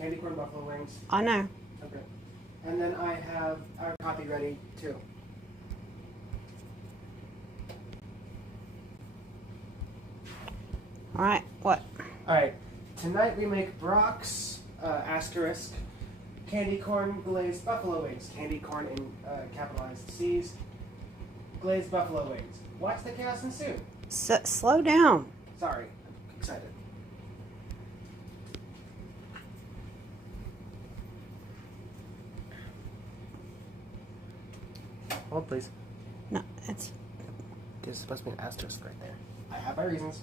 candy corn buffalo wings. I know. Okay. And then I have our copy ready too. All right. What? All right. Tonight we make Brach's asterisk candy corn glazed buffalo wings. Candy corn in capitalized C's. Glazed buffalo wings. Watch the chaos ensue. Slow down. Sorry, I'm excited. Hold, please. No, it's. There's supposed to be an asterisk right there. I have my reasons.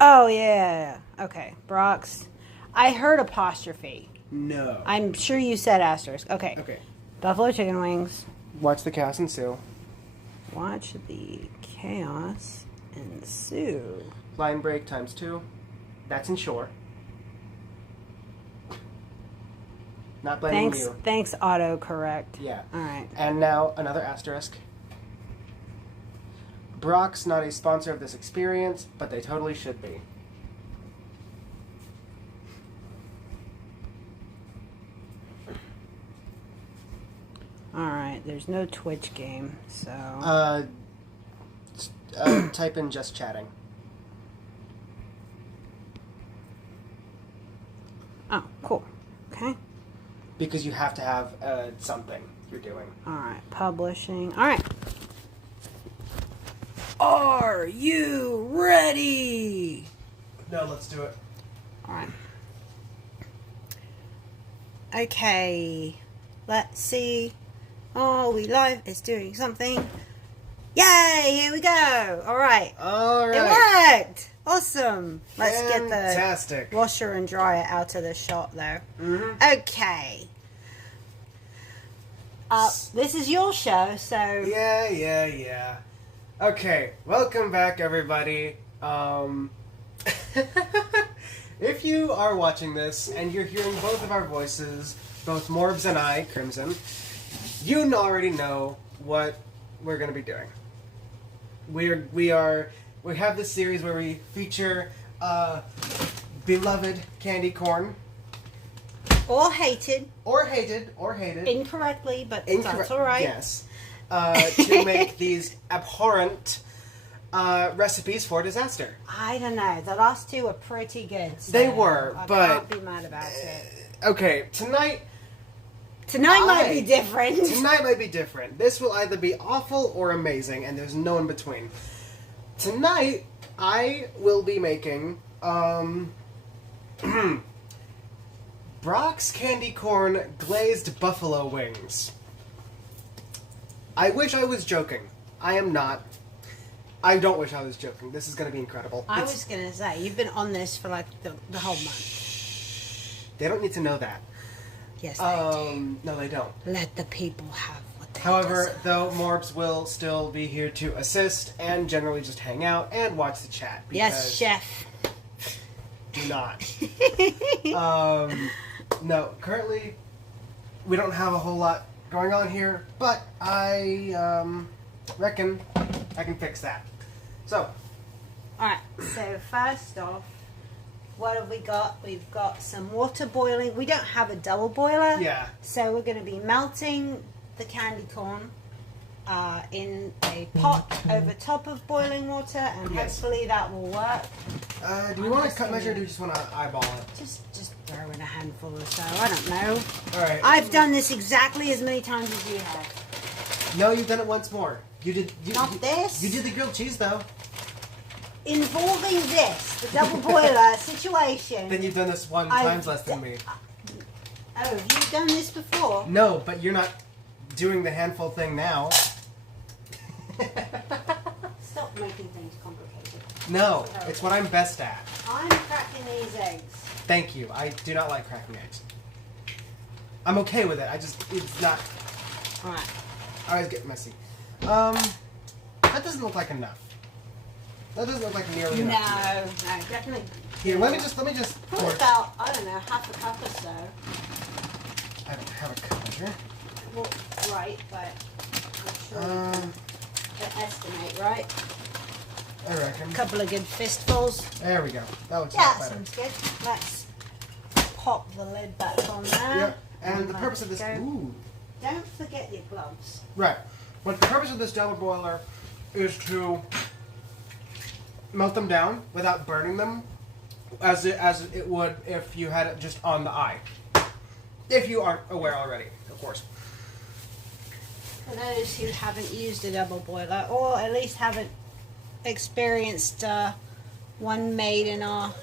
Oh yeah. Okay. Brach's. I heard apostrophe. No. I'm sure you said asterisk. Okay. Okay. Buffalo chicken wings. Watch the chaos ensue. Watch the chaos ensue. Line break times 2. That's ensure. Not blaming you. Thanks, autocorrect. Yeah. All right. And now another asterisk. Brach's not a sponsor of this experience, but they totally should be. All right. There's no Twitch game, so. Type in just chatting. Oh, cool. Okay. Because you have to have something you're doing. All right. Publishing. All right. Are you ready? No, let's do it. All right. Okay. Let's see. Oh, we live is doing something. Yay! Here we go. All right. All right. It worked. Awesome. Let's get the Fantastic. washer and dryer out of the shot, though. Mm-hmm. Okay. This is your show, so Yeah. Okay, welcome back, everybody. If you are watching this and you're hearing both of our voices, both Morbs and I, Crimson, you already know what we're going to be doing. We have this series where we feature beloved candy corn. or hated Or hated. incorrectly, but that's all right. Yes. To make these abhorrent recipes for disaster. I don't know. The last two were pretty good. So They were, I but can't be mad about it. Okay, tonight Might be different. Tonight might be different. This will either be awful or amazing, and there's no in between. Tonight, I will be making Brach's candy corn glazed buffalo wings. I wish I was joking. I am not. I don't wish I was joking. This is going to be incredible. I was going to say, you've been on this for like the whole month. They don't need to know that. Yes, they do. No, they don't. Let the people have what they However, deserve. though, Morbs will still be here to assist and generally just hang out and watch the chat. Yes, chef. Do not. No, currently we don't have a whole lot going on here, but I reckon I can fix that. So. Alright, so first off, what have we got? We've got some water boiling. We don't have a double boiler. Yeah. So we're going to be melting the candy corn in a pot over top of boiling water, and Yes. hopefully that will work. Do you want to cut measure or do you just want to eyeball it? Just throw in a handful or so. I don't know. Alright. I've done this exactly as many times as you have. No, you've done it once more. You did. Not this. You did the grilled cheese, though. Involving this, the double boiler situation. Then you've done this one I've times less than me. Oh, have you done this before? No, but you're not doing the handful thing now. Stop making things complicated. No, it's what I'm best at. I'm cracking these eggs. Thank you. I do not like cracking eggs. I'm okay with it. It's not. Alright. I always get messy. That doesn't look like enough. That doesn't look like nearly No, enough. no, definitely. Here, let me just Probably about, I don't know, half a cup or so. I don't have a cup measure. Well, right, but I'm sure we can estimate, right? I reckon. A couple of good fistfuls. There we go. That looks Yeah, a lot that better. sounds good. Let's pop the lid back on there. Yep. And the purpose of this... Go. Ooh. Don't forget your gloves. Right. But the purpose of this double boiler is to melt them down without burning them, as it would if you had it just on the eye. If you aren't aware already, of course. For those who haven't used a double boiler, or at least haven't experienced one made in our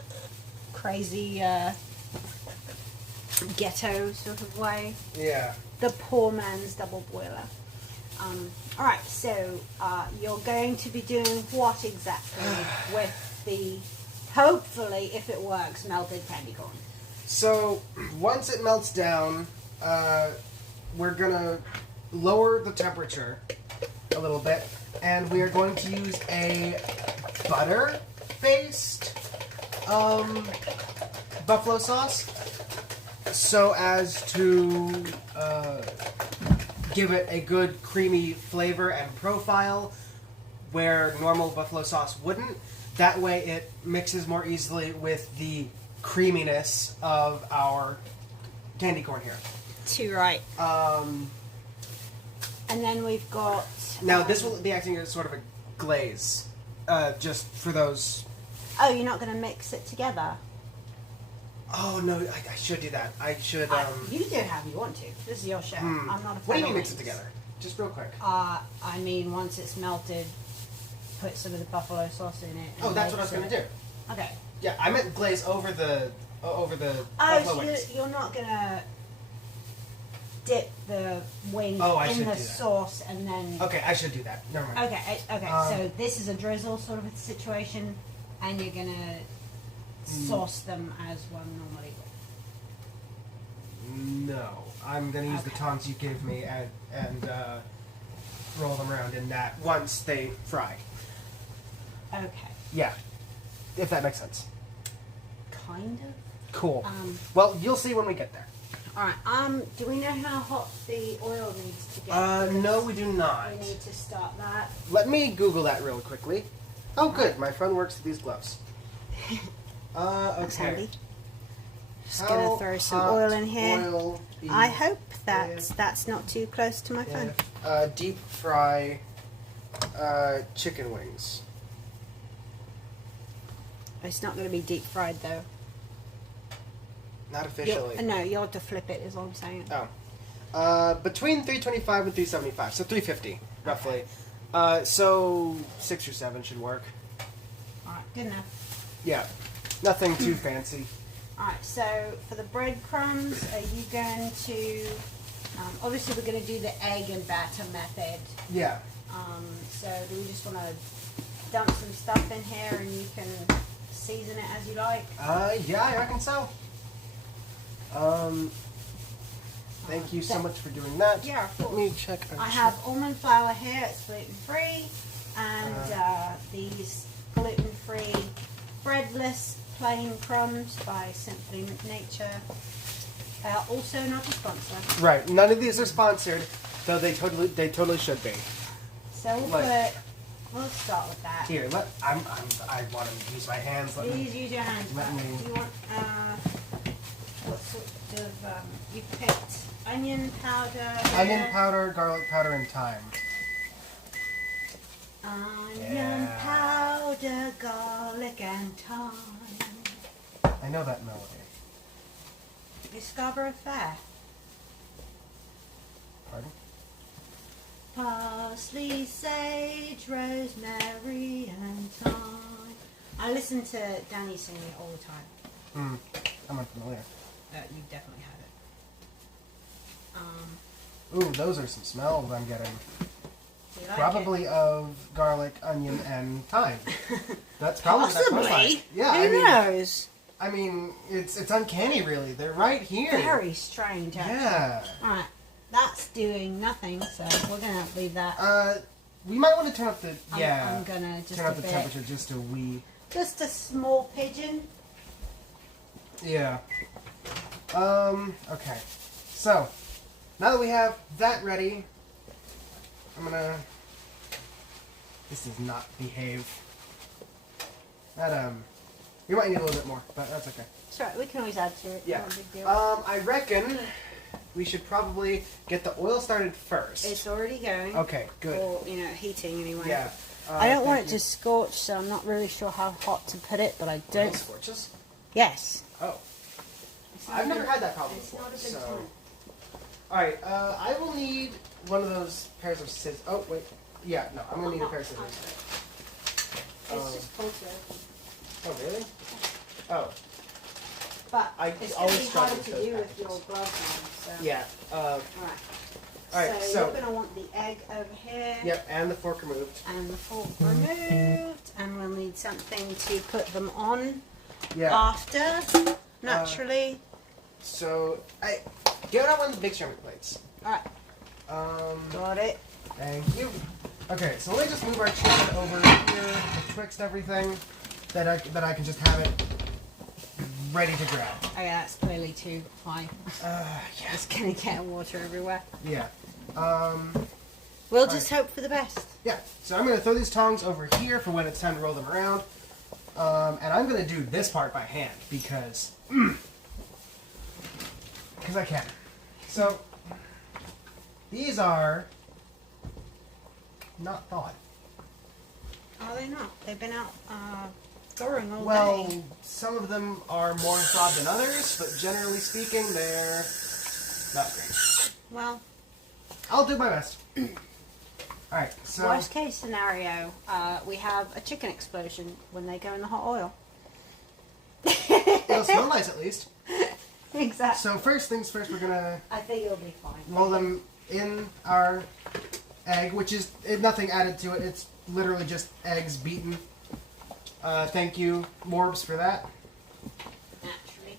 crazy ghetto sort of way. Yeah. The poor man's double boiler. Alright, so you're going to be doing what exactly with the, hopefully, if it works, melted candy corn? So, once it melts down, we're going to lower the temperature a little bit, and we are going to use a butter-based buffalo sauce so as to give it a good creamy flavor and profile where normal buffalo sauce wouldn't. That way it mixes more easily with the creaminess of our candy corn here. Too right. And then we've got... Now this will be acting as sort of a glaze, just for those... Oh, you're not going to mix it together? Oh, no, I should do that. I should... You do however you want to. This is your show. I'm not a fan. What do you mean mix it together? Just real quick. I mean, once it's melted, put some of the buffalo sauce in it. Oh, that's what I was going to do. Okay. Yeah, I meant glaze over the Oh, buffalo so wings. you're not going to dip the wings I in should the do that. sauce and then... Okay, I should do that. Never mind. Okay, so this is a drizzle sort of a situation, and you're going to sauce them as one normally would. No, I'm going to use the tongs you gave me and roll them around in that once they fry. Okay. Yeah, if that makes sense. Kind of. Cool. Well, you'll see when we get there. Alright, do we know how hot the oil needs to get? No, we do not. We need to start that. Let me Google that real quickly. Oh, good. My friend works with these gloves. That's okay. handy. Just gonna throw some oil in here. I hope that's not too close to my phone. Deep fry chicken wings. It's not going to be deep fried though. Not officially. No, you'll have to flip it, is all I'm saying. Oh. Between 325 and 375, so 350 roughly. So 6 or 7 should work. Alright, good enough. Yeah, nothing too fancy. Alright, so for the breadcrumbs, are you going to... obviously we're going to do the egg and batter method. Yeah. So do we just want to dump some stuff in here and you can season it as you like? Yeah, I reckon so. Thank you so much for doing that. Yeah, of course. Let me check. I have almond flour here, it's gluten-free, and these gluten-free breadless plain crumbs by Simply Nature. Also not a sponsor. Right, none of these are sponsored, though they totally should be. So we'll start with that. Here, I want to use my hands. Please use your hands. Let me. Do you want what sort of you picked onion powder? Onion powder, garlic powder, and thyme. Onion powder, garlic, and thyme. I know that melody. It's Scarborough Fair. Pardon? Parsley, sage, rosemary, and thyme. I listen to Danny sing it all the time. I'm unfamiliar. You definitely have it. Ooh, those are some smells I'm getting. Do you like Probably it? of garlic, onion, and thyme. That's probably that's what it's Possibly. like. Yeah, Who knows? I mean, it's uncanny, really. They're right here. Very strange, actually. Yeah. Alright, that's doing nothing, so we're going to leave that. We might want to turn up the I'm going to just turn a up the bit. temperature just a wee. Just a small pigeon. Yeah. Okay. So, now that we have that ready, I'm gonna... This does not behave. That, You might need a little bit more, but that's okay. It's right. We can always add to it. Yeah. Not a big deal. I reckon we should probably get the oil started first. It's already going. Okay, good. Or, heating anyway. Yeah. I don't want it thank to you. scorch, so I'm not really sure how hot to put it, but I Oil don't... scorches? Yes. Oh. It's not I've a never big- had that problem It's before. not a big So. deal. Alright, I will need one of those pairs of scissors. Oh, wait. Yeah, no, I'm going to need a pair of scissors. It's just pulled to open. Oh, really? Oh, But I it's going always to be struggle harder with to those do with packages. your gloves on. So. yeah. Alright. Alright, so so- you're going to want the egg over here. Yep, and the fork removed. And the fork removed. And we'll need something to put them on Yeah. after, naturally. So, get out one of the big ceramic plates. Alright, got it. Thank you. Okay, so let me just move our chicken over here betwixt everything that I can just have it ready to grab. Oh yeah, that's clearly too high. Yeah. It's going to get water everywhere. Yeah. We'll just hope for the best. Yeah, so I'm going to throw these tongs over here for when it's time to roll them around. And I'm going to do this part by hand because I can. So, these are not thawed. Are they not? They've been out thawing all Well, day. some of them are more thawed than others, but generally speaking, they're not great. Well, I'll do my best. Alright, so... worst case scenario, we have a chicken explosion when they go in the hot oil. It'll smell nice at least. Exactly. So first things first, we're gonna I think it'll be fine. roll them in our egg, which is nothing added to it. It's literally just eggs beaten. Thank you, Morbs, for that. Naturally.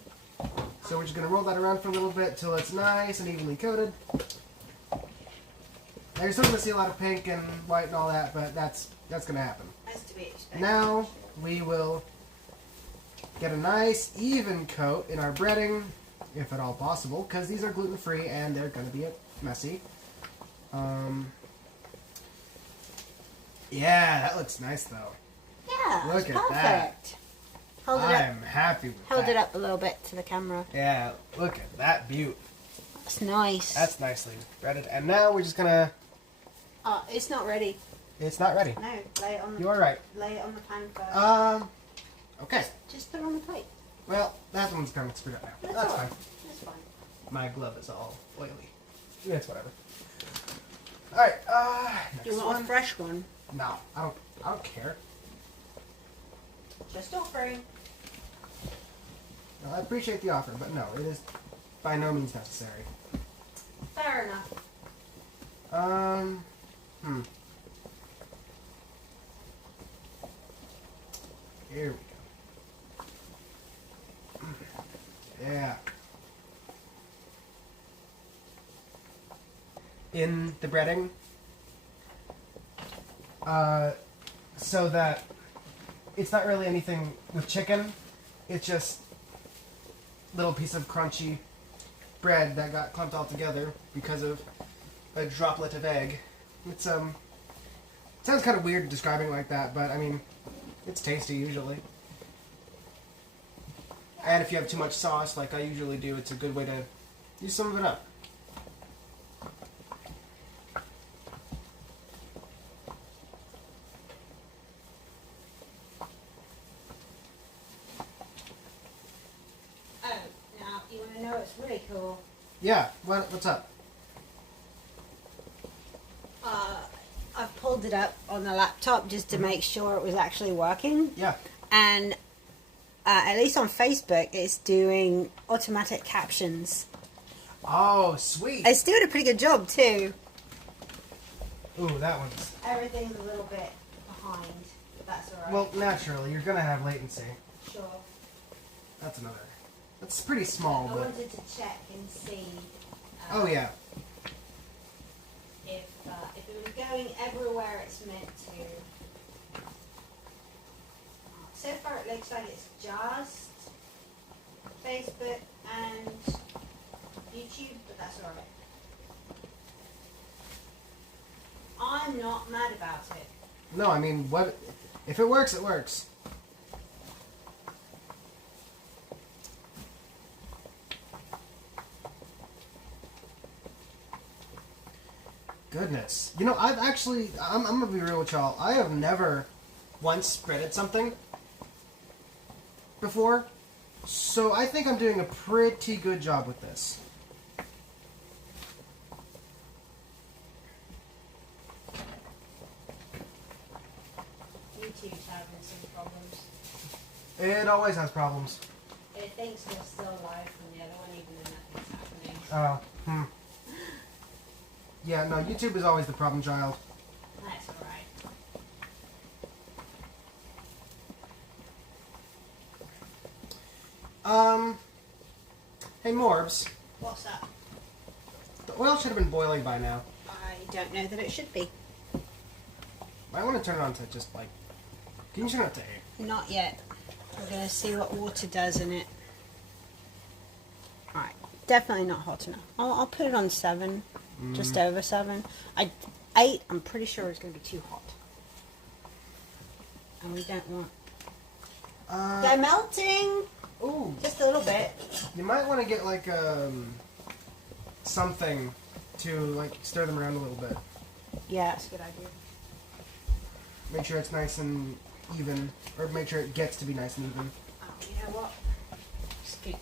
So we're just gonna roll that around for a little bit till it's nice and evenly coated. Now you're still gonna see a lot of pink and white and all that, but that's gonna happen. Has to be expected. Now we will get a nice even coat in our breading, if at all possible, because these are gluten-free and they're going to be messy. Yeah, that looks nice though. Yeah, Look that's at that. perfect. Hold it up. I'm happy with Hold that. it up a little bit to the camera. Yeah, look at that beaut. That's nice. That's nicely breaded. And now we're just gonna... It's not ready. It's not ready. No, lay it on the You are right. lay it on the pan first. Okay. Just put it on the plate. Well, that one's kind of screwed up now. That's That's all fine. right. That's fine. My glove is all oily. Yeah, it's whatever. Alright, Do you next want one. a fresh one? No, I don't care. Just offering. No, I appreciate the offer, but no, it is by no means necessary. Fair enough. Here we go. Yeah. In the breading, so that it's not really anything with chicken. It's just little piece of crunchy bread that got clumped all together because of a droplet of egg. It's sounds kind of weird describing like that, but I mean, it's tasty usually. And if you have too much sauce, like I usually do, it's a good way to use some of it up. Oh, now you want to know what's really cool? Yeah, what's up? I've pulled it up on the laptop just to make sure it was actually working. Yeah. And at least on Facebook, it's doing automatic captions. Oh, sweet. It's doing a pretty good job too. Ooh, that one's... Everything's a little bit behind, but that's alright. Well, naturally, you're gonna have latency. Sure. That's another... That's pretty small, I but... wanted to check and see Oh, yeah. if it was going everywhere it's meant to. So far it looks like it's just Facebook and YouTube, but that's alright. I'm not mad about it. No, I mean, what... If it works, it works. goodness. You know, I'm gonna be real with y'all. I have never once breaded something before, so I think I'm doing a pretty good job with this. YouTube's having some problems. It always has problems. It thinks we're still live from the other one, even though nothing's happening. Oh, Yeah, no, YouTube is always the problem child. That's alright. Hey Morbs, What's up? the oil should have been boiling by now. I don't know that it should be. I want to turn it on to just like, can you turn it to 8? Not yet. We're going to see what water does in it. Alright, definitely not hot enough. I'll put it on 7, just over 7. 8, I'm pretty sure it's going to be too hot. And we don't want... They're melting! Ooh, Just a little bit. you might want to get like something to like stir them around a little bit. Yeah, that's a good idea. Make sure it's nice and even, or make sure it gets to be nice and even. Oh, you know what? Scoop.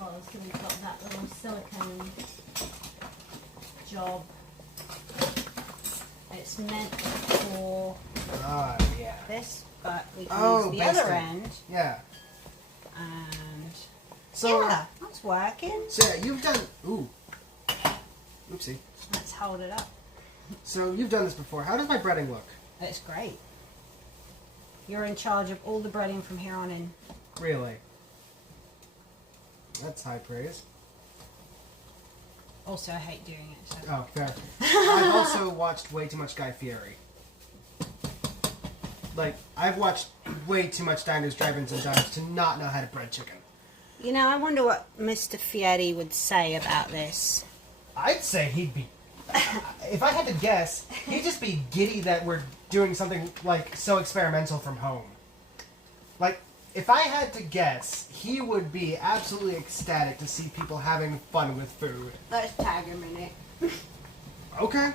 Oh, it's going to got that little silicone job. It's meant for Ah, yeah. this, but we can Oh, use the basting. other end. Yeah. And So, yeah, that's working. so yeah, you've done. Ooh. Oopsie. Let's hold it up. So you've done this before. How does my breading look? It's great. You're in charge of all the breading from here on in. Really? That's high praise. Also, I hate doing it. So. Oh, fair. I've also watched way too much Guy Fieri. Like, I've watched way too much Diners, Drive-Ins, and Dives to not know how to bread chicken. You know, I wonder what Mr. Fieri would say about this. I'd say he'd be... if I had to guess, he'd just be giddy that we're doing something, like, so experimental from home. Like, if I had to guess, he would be absolutely ecstatic to see people having fun with food. Let's tag him in it. Okay.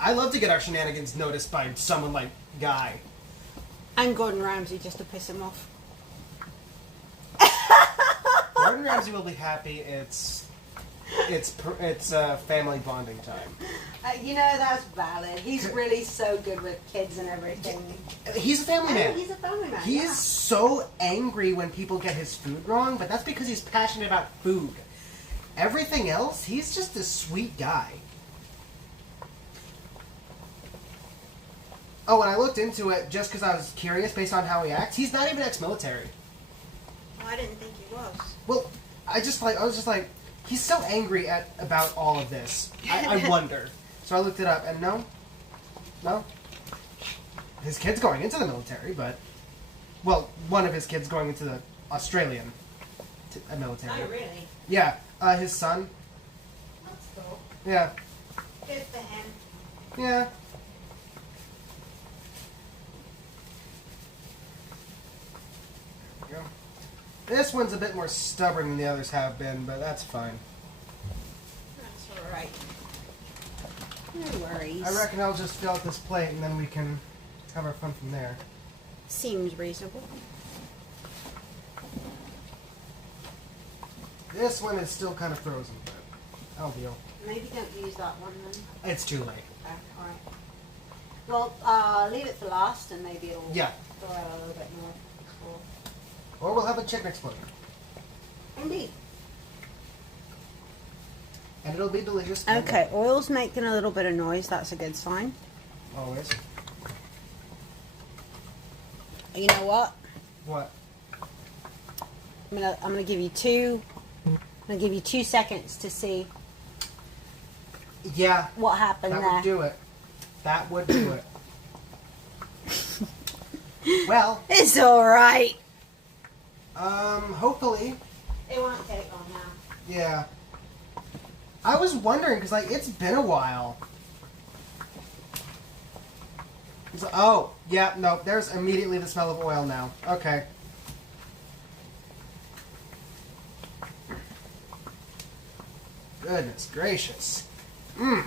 I love to get our shenanigans noticed by someone like Guy. And Gordon Ramsay, just to piss him off. Gordon Ramsay will be happy. It's family bonding time. You know, that's valid. He's really so good with kids and everything. He's a family man. He's a family man. He yeah. is so angry when people get his food wrong, but that's because he's passionate about food. Everything else, he's just a sweet guy. Oh, and I looked into it just because I was curious based on how he acts. He's not even ex-military. Oh, I didn't think he was. Well, I was just like, he's so angry about all of this. I wonder. So I looked it up, and no. His kid's going into the military, but, well, one of his kids going into the Australian military. Oh, really? Yeah, his son. That's cool. Yeah, Good for him. yeah. There we go. This one's a bit more stubborn than the others have been, but that's fine. That's alright. No worries. I reckon I'll just fill out this plate and then we can have our fun from there. Seems reasonable. This one is still kind of frozen, but I'll deal. Maybe don't use that one then. It's too late. Okay, alright. Well, leave it for last and maybe it'll Yeah. go out a little bit more. Or we'll have a chicken explosion. Indeed. And it'll be delicious. Okay, oil's making a little bit of noise. That's a good sign. Always. You know what? What? I'm gonna give you two. I'm gonna give you 2 seconds to see Yeah. what happened That there. would do it. That would do it. Well, It's all right. hopefully, It won't take long now. yeah. I was wondering, because, like, it's been a while. Oh, yeah, no, there's immediately the smell of oil now. Okay. Goodness gracious. Mmm.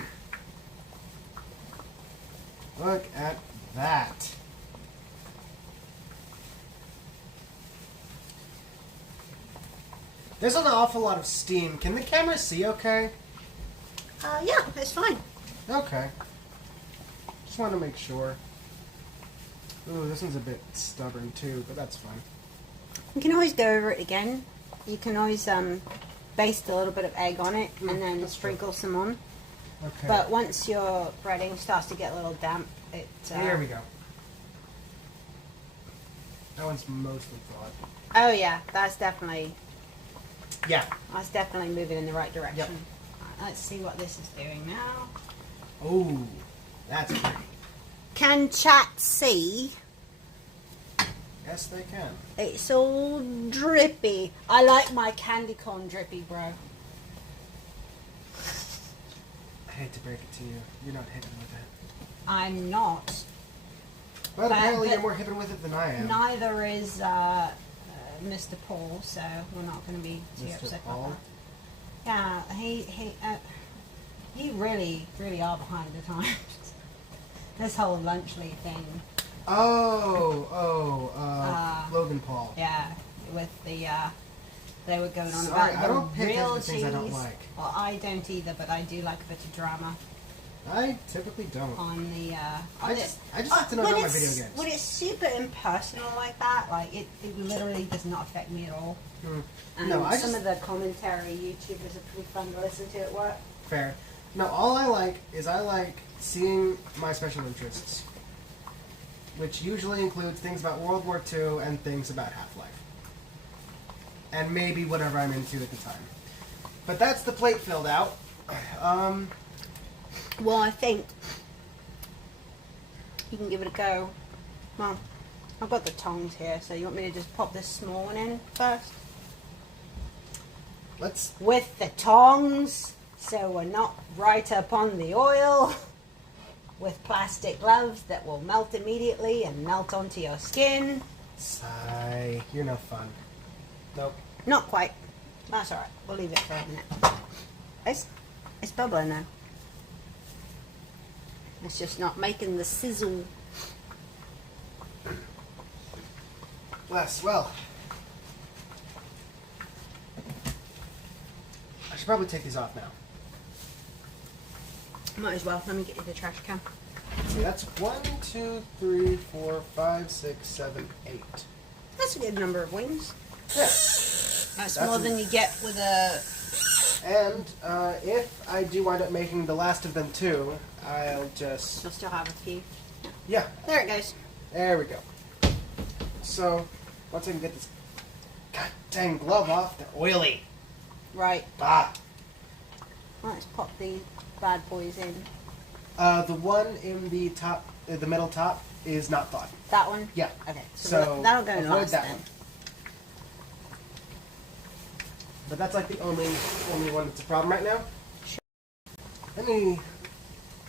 Look at that. There's an awful lot of steam. Can the camera see okay? Yeah, it's fine. Okay. Just want to make sure. Ooh, this one's a bit stubborn too, but that's fine. You can always go over it again. You can always baste a little bit of egg on it and then sprinkle some on. Okay. But once your breading starts to get a little damp, it... Here we go. That one's mostly thawed. Oh yeah, that's definitely moving in the right direction. Yep. Right, let's see what this is doing now. Ooh, that's pretty. Can chat see? Yes, they can. It's all drippy. I like my candy corn drippy, bro. I hate to break it to you. You're not hipping with it. I'm not. But apparently you're more hipping with it than I am. Neither is Mr. Paul, so we're not going to be too Mr. upset Paul? about that. Yeah, he really are behind the times. This whole lunchly thing. Logan Paul. Yeah, with the they were going on Sorry, about I don't pay attention to realties. things I don't like. Well, I don't either, but I do like a bit of drama I typically don't. on the. I just like to know about my video games. When it's super impersonal like that, like it literally does not affect me at all. And No, I some just... of the commentary YouTubers are pretty fun to listen to at work. Fair. No, all I like is I like seeing my special interests, which usually includes things about World War II and things about Half-Life. And maybe whatever I'm into at the time. But that's the plate filled out. Well, I think you can give it a go. Well, I've got the tongs here, so you want me to just pop this small one in first? Let's... With the tongs, so we're not right up on the oil. With plastic gloves that will melt immediately and melt onto your skin. Sigh. You're no fun. Nope. Not quite. That's alright. We'll leave it for a minute. It's bubbling now. It's just not making the sizzle. Bless. Well, I should probably take these off now. Might as well. Let me get you the trash can. See, that's 1, 2, 3, 4, 5, 6, 7, 8. That's a good number of wings. Yeah. That's more than you get with a... And if I do wind up making the last of them too, I'll just... I'll still have a few. Yeah. There it goes. There we go. So, once I can get this god dang glove off, they're oily. Right. Ah. Let's pop the bad boys in. The one in the top, the middle top, is not thawed. That one? Yeah. Okay. So that'll go avoid last that then. one. But that's like the only one that's a problem right now. Sure. Let me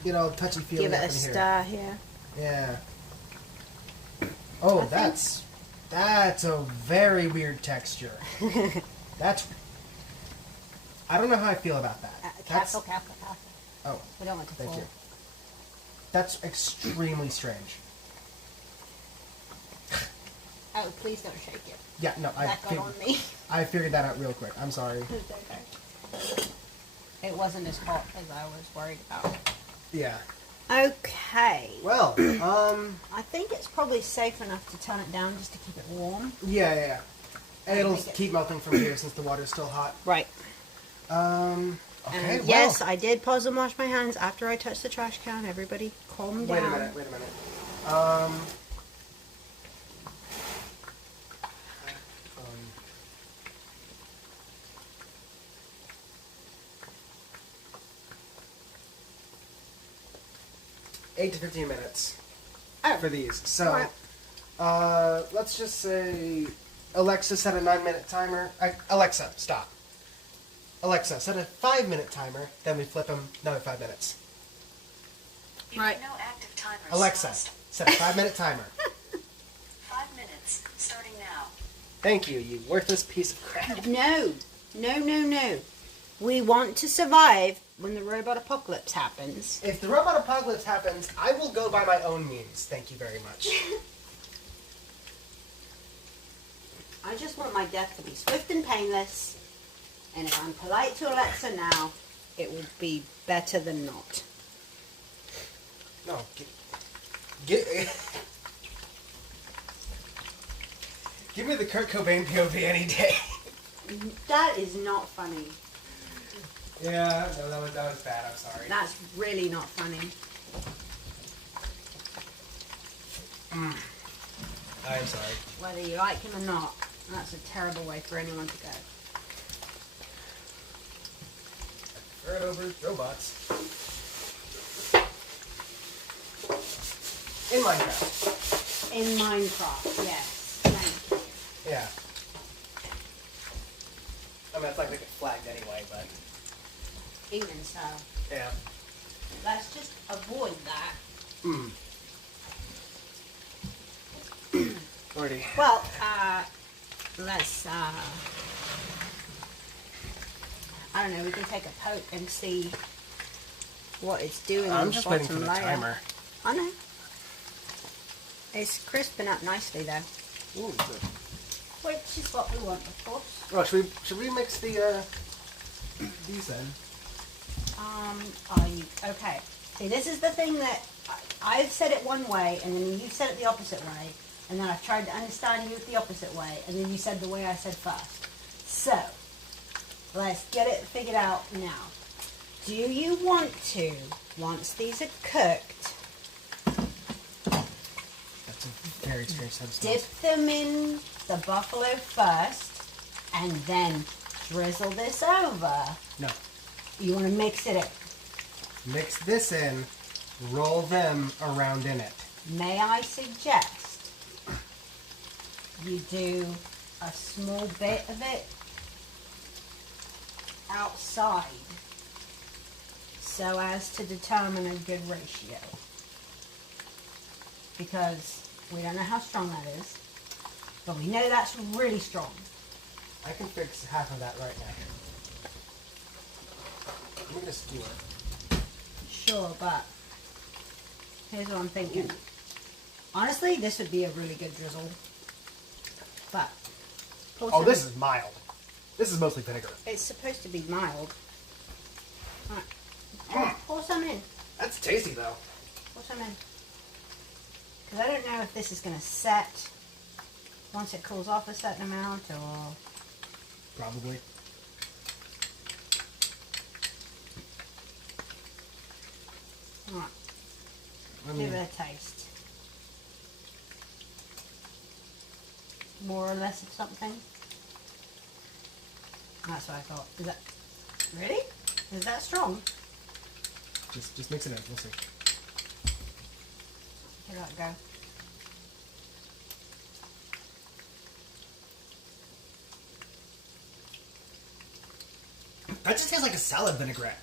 get all touchy-feely Give it up a in here. stir here. Yeah. Oh, I that's a very weird texture. That's... I don't know how I feel about that. Careful. Oh, We don't want to thank fall. you. That's extremely strange. Oh, please don't shake it. Yeah, no, That got on me. I figured that out real quick. I'm sorry. It's okay. It wasn't as hot as I was worried about. Yeah. Okay. Well, I think it's probably safe enough to turn it down just to keep it warm. yeah. And it'll think it- keep melting from here since the water's still hot. Right. Okay, And well. yes, I did pause and wash my hands after I touched the trash can. Everybody calm down. Wait a minute. 8 to 15 minutes for these. So, let's just say Alexa set a 9-minute timer. Alexa, stop. Alexa, set a 5-minute timer, then we flip them another 5 minutes. Right. No active timers. Alexa, set a 5-minute timer. 5 minutes, starting now. Thank you, you worthless piece of crap. No. We want to survive when the robot apocalypse happens. If the robot apocalypse happens, I will go by my own means. Thank you very much. I just want my death to be swift and painless. And if I'm polite to Alexa now, it will be better than not. No, give me the Kurt Cobain POV any day. That is not funny. Yeah, no, that was bad. I'm sorry. That's really not funny. I'm sorry. Whether you like him or not, that's a terrible way for anyone to go. Turn it over robots. In Minecraft. In Minecraft, yes. Thank you. Yeah. I mean, it's like they get flagged anyway, but... Even so. Yeah. Let's just avoid that. Lordy. Well, let's, I don't know, we can take a poke and see what it's doing on I'm the just bottom waiting for the layer. timer. I know. It's crisping up nicely though. Ooh, good. Which is what we want, of course. Oh, should we mix the, these then? Are you, okay. See, this is the thing that I've said it one way, and then you've said it the opposite way, and then I've tried to understand you the opposite way, and then you said the way I said first. So, let's get it figured out now. Do you want to, once these are cooked, That's a very strange substance. dip them in the buffalo first, and then drizzle this over? No. You want to mix it in? Mix this in, roll them around in it. May I suggest you do a small bit of it outside so as to determine a good ratio? Because we don't know how strong that is, but we know that's really strong. I can fix half of that right now. Let me just do it. Sure, but here's what I'm thinking. Honestly, this would be a really good drizzle. But pour Oh, some- this is mild. This is mostly vinegar. It's supposed to be mild. Alright. Pour some in. That's tasty, though. Pour some in. Because I don't know if this is going to set once it cools off a certain amount or... Probably. Alright. I Give mean, it a taste. More or less of something. That's what I thought. Is that... Really? Is that strong? just mix it in. We'll see. Give that a go. That just tastes like a salad vinaigrette.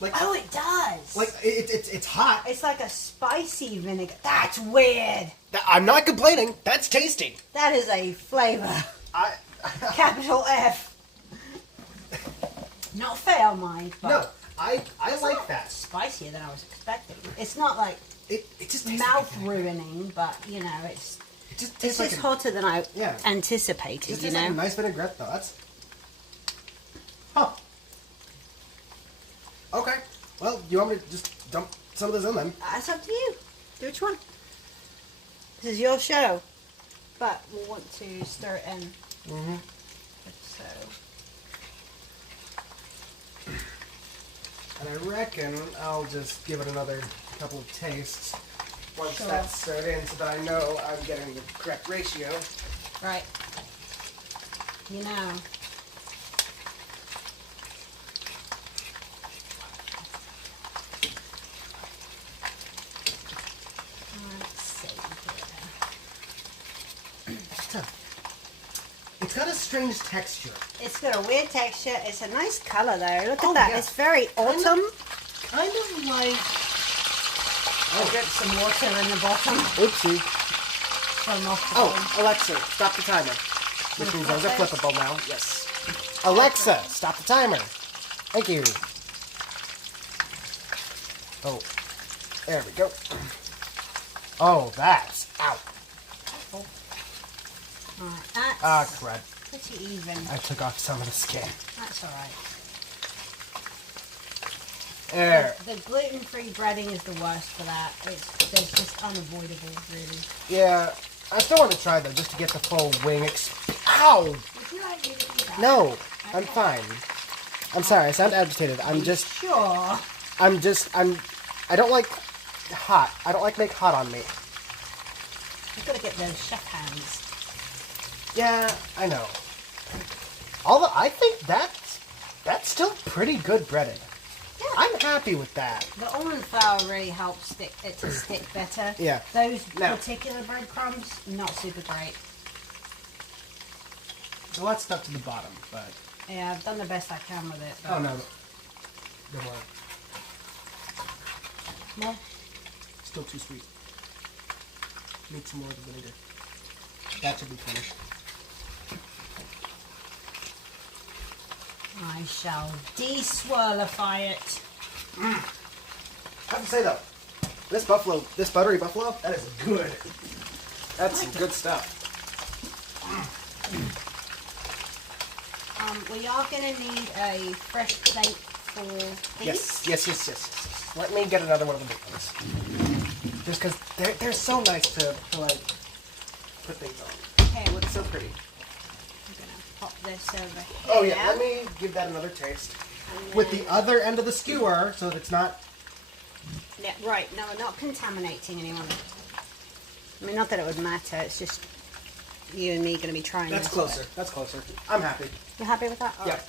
Like, Oh, it does! like it's hot. It's like a spicy vinegar. That's weird! I'm not complaining. That's tasty. That is a flavor. I Capital F. Not fail, mind, but no. I it's like not that. spicier than I was expecting. It's not like It just tastes mouth like vinegar. ruining, but you know, it's It just it's tastes like just a, hotter than I Yeah. anticipated. It just You tastes like a know, nice vinaigrette though. That's huh. Okay. Well, you want me to just dump some of this in then? that's up to you. Do what you want. This is your show, but we'll want to stir it in. Mm-hmm. So And I reckon I'll just give it another couple of tastes once Sure. that's stirred in, so that I know I'm getting the correct ratio. right, you know. Let's see here. It's got a strange texture. It's got a weird texture. It's a nice colour though. Look Oh, at that. yeah. It's very autumn. Kind of like. I'll drip some water in the bottom Oopsie. from off the phone. Oh, Alexa, stop the timer. Which means those are flip flippable now. Yes. Alexa, stop the timer. Thank you. Oh, there we go. Oh, that's out. Alright, that's Ah, crud. pretty even. I took off some of the skin. That's alright. There. The gluten-free breading is the worst for that. It's just unavoidable, really. Yeah, I still want to try though, just to get the full wing. Ow! Would you like me to do that? No, I'm Okay. fine. I'm sorry, I sound agitated. Sure. I don't like hot. I don't like make hot on me. You've got to get those chef hands. Yeah, I know. Although I think that's still pretty good breaded. Yeah. I'm happy with that. The almond flour really helps it to stick better. Yeah. Those Now- particular breadcrumbs, not super great. There's a lot stuck to the bottom, but Yeah, I've done the best I can with it. But oh no, no more. More? Still too sweet. Need some more of the vinegar. That should be finished. I shall de-swirlify it. I have to say though, this buttery buffalo, that is good. That's some good stuff. We are going to need a fresh plate for these. Yes. Let me get another one of the big ones. Just because they're so nice to like put things on. Okay, It looks so pretty. I'm going to pop this over here. Oh yeah, let me give that another taste. And With then- the other end of the skewer, so that it's not... Yeah, right. No, we're not contaminating anyone. I mean, not that it would matter. It's just you and me going to be trying That's this. closer. That's closer. I'm happy. You happy with that? Yep.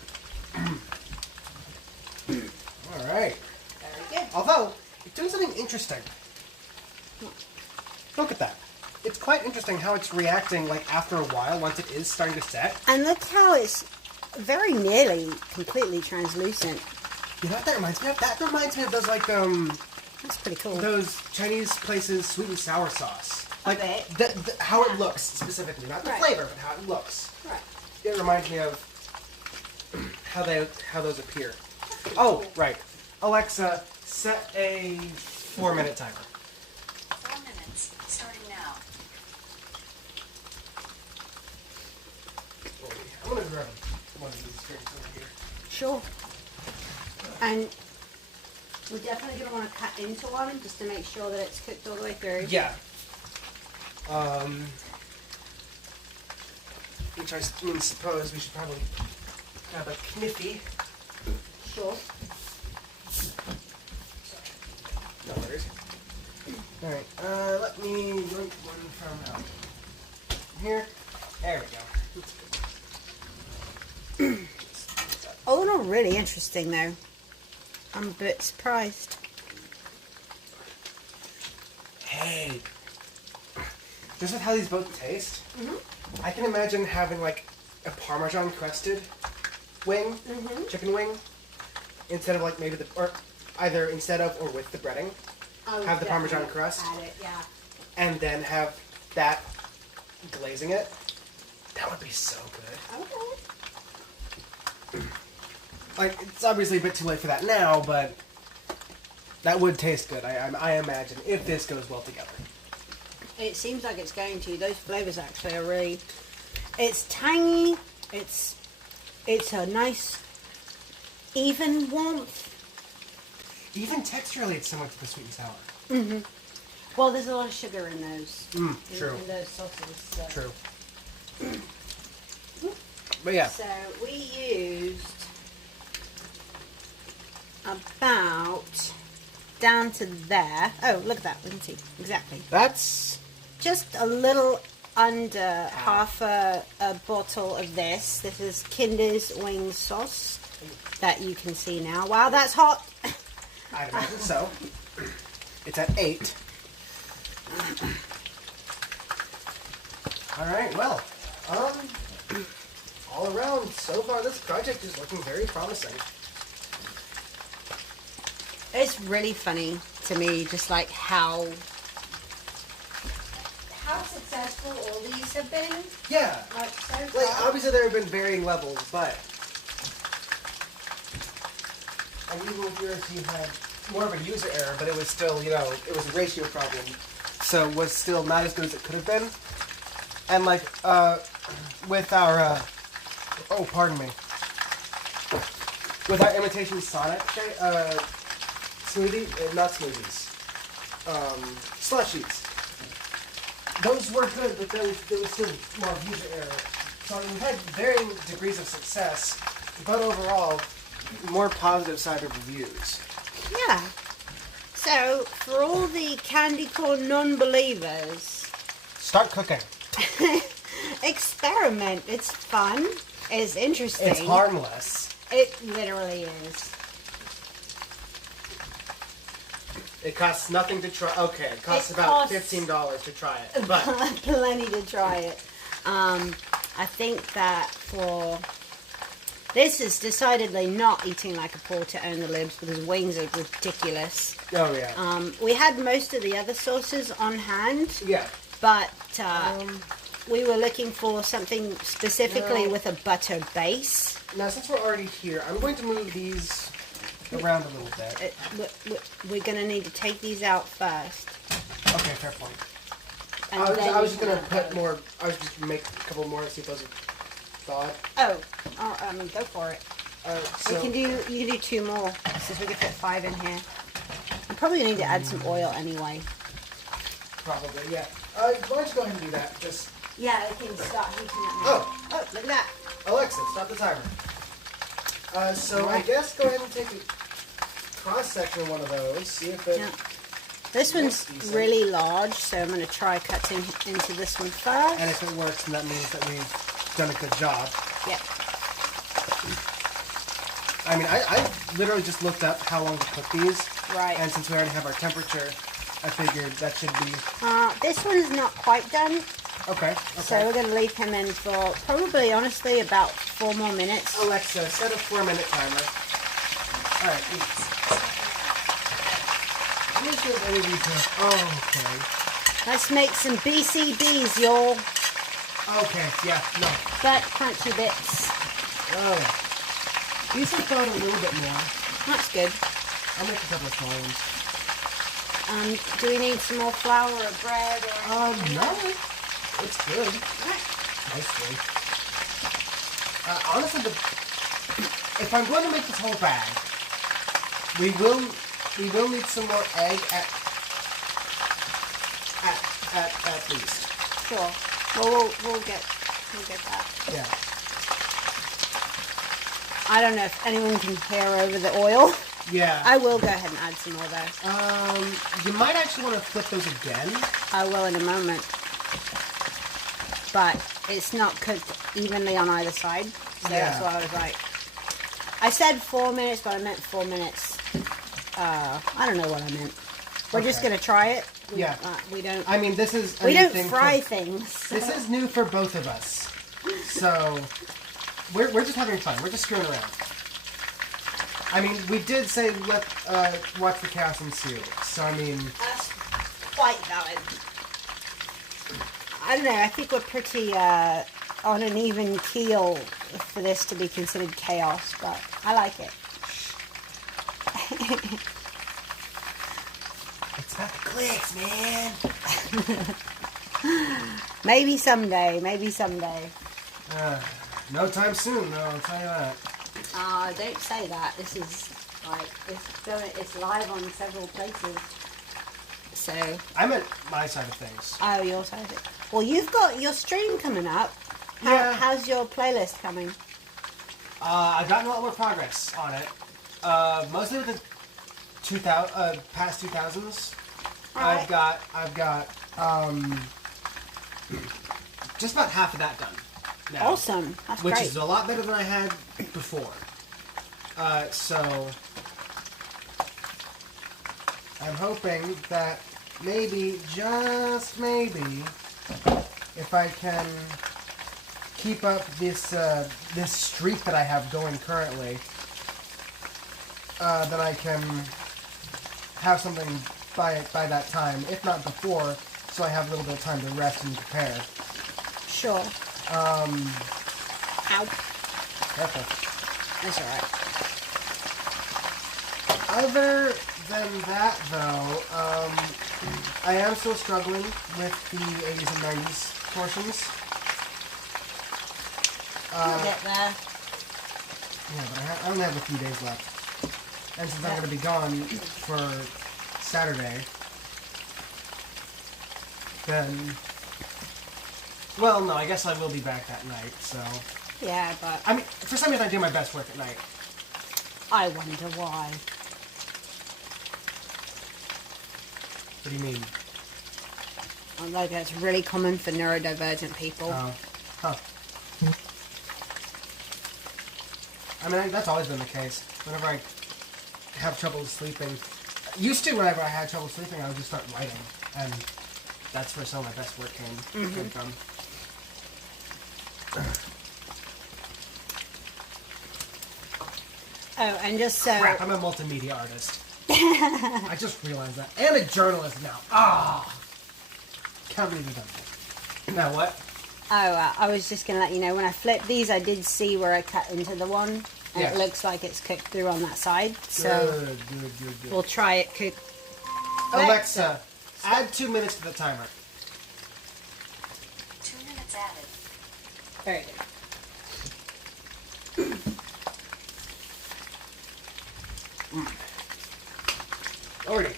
All right. Very good. Although, it's doing something interesting. Look at that. It's quite interesting how it's reacting like after a while once it is starting to set. And look how it's very nearly completely translucent. You know what that reminds me of? That reminds me of those like That's pretty cool. those Chinese places sweet and sour sauce. Like bit. how Yeah. it looks specifically, not the Right. flavor, but how it looks. Right. It reminds me of how those appear. Oh, right. Alexa, set a 4-minute timer. 4 minutes, starting now. I'm gonna grab one of these drinks over here. Sure. And we're definitely going to want to cut into one just to make sure that it's cooked all the way through. Yeah. Which I suppose we should probably have a kniffy. Sure. No worries. Alright, let me drink one from out here. There we go. Oh, they're not really interesting though. I'm a bit surprised. Hey, this is how these both taste. I can imagine having like a Parmesan crusted wing, chicken wing, instead of like maybe or either instead of or with the breading, Oh, have the Parmesan definitely crust, add it, yeah. and then have that glazing it. That would be so good. Okay. Like, it's obviously a bit too late for that now, but that would taste good, I imagine, if this goes well together. It seems like it's going to. Those flavors actually are really... It's tangy. It's a nice, even warmth. Even texturally, it's similar to the sweet and sour. Well, there's a lot of sugar in those. True. In those sauces. So. True. But yeah. So we used about down to there. Oh, look at that. We can see. Exactly. That's... Just a little under half a bottle of this. This is Kinder's wing sauce that you can see now. Wow, that's hot. I'd imagine so. It's at 8. Alright, well, all around, so far this project is looking very promising. It's really funny to me, just like how successful all these have been. Yeah, Like so like far. obviously there have been varying levels, but and even with yours, you had more of a user error, but it was still, you know, it was a ratio problem. So it was still not as good as it could have been. And like, with our, oh, pardon me. With our imitation Sonic, smoothie, not smoothies, slushies. Those were good, but there was still more user error. So we had varying degrees of success, but overall, more positive side of reviews. Yeah. So, for all the candy corn non-believers, Start cooking. experiment. It's fun. It's interesting. It's harmless. It literally is. It costs nothing to try. Okay, it costs about $15 to try it. But Plenty to try it. I think that for... This is decidedly not eating like a pork to own the libs because wings are ridiculous. oh yeah, We had most of the other sauces on hand, yeah. but we were looking for something specifically with a butter base. Now since we're already here, I'm going to move these around a little bit. We're going to need to take these out first. Okay, fair point. And I was just then gonna put more. I was just gonna make a couple more. See if those are thawed. Go for it. So You can do 2 more since we can fit 5 in here. I'm probably need to add some oil anyway. probably, yeah. Why don't you go ahead and do that? Just Yeah, I can start heating it now. oh, Look at that. Alexa, stop the timer. So I guess go ahead and take a cross section of one of those. See if it. Yeah. This one's decent. really large, so I'm going to try cutting into this one first. And if it works, then that means that we've done a good job. Yeah. I mean, I literally just looked up how long to cook these. Right. And since we already have our temperature, I figured that should be This one's not quite done, okay. so we're going to leave him in for probably, honestly, about 4 more minutes. Alexa, set a 4-minute timer. All right. Let me see if any of these are. Oh, okay. Let's make some BCBs, y'all. Okay. Yeah. No. But crunchy bits. Oh. These have thawed a little bit more. That's good. I'll make a couple of small ones. Do we need some more flour or bread or anything? No. It's good. Right. Mostly. Honestly, if I'm going to make this whole bag, we will need some more egg at least. Sure. Well, we'll get that. Yeah. I don't know if anyone can hear over the oil. Yeah. I will go ahead and add some more though. You might actually want to flip those again. I will in a moment. But it's not cooked evenly on either side. So that's why I was right. I said 4 minutes, but I meant 4 minutes. I don't know what I meant. We're just going to try it. We don't... I mean, this is We don't fry things. This is new for both of us. So, we're just having fun. We're just screwing around. I mean, we did say watch the chaos ensue. So, I mean... That's quite valid. I don't know. I think we're pretty on an even keel for this to be considered chaos, but I like it. It's about the clicks, man. Maybe someday. Maybe someday. No time soon, though. I'll tell you that. Don't say that. This is like it's live on several places. So. I meant my side of things. Oh, your side of it. Well, you've got your stream coming up. How's your playlist coming? I've gotten a lot more progress on it. Mostly with the past 2000s. Right. I've got just about half of that done now. Awesome. That's which great. is a lot better than I had before. So I'm hoping that maybe, just maybe, if I can keep up this this streak that I have going currently, then I can have something by that time, if not before, so I have a little bit of time to rest and prepare. Sure. Ow. Careful. That's alright. Other than that, though, I am still struggling with the 80s and 90s portions. You'll get there. Yeah, but I only have a few days left. And since I'm going to be gone for Saturday, then... Well, no, I guess I will be back that night, so... Yeah, but I mean, for some reason I do my best work at night. I wonder why. What do you mean? Like that's really common for neurodivergent people. Huh. I mean, that's always been the case. Whenever I have trouble sleeping... Used to, whenever I had trouble sleeping, I would just start writing. And that's where some of my best work came from. Oh, and just so... Crap, I'm a multimedia artist. I just realized that. And a journalist now. Can't believe I've done that. Now what? Oh, I was just going to let you know, when I flipped these, I did see where I cut into the one. And Yes. it looks like it's cooked through on that side. So Good. we'll try it cook. Alexa, add 2 minutes to the timer. 2 minutes added. Very good. Already.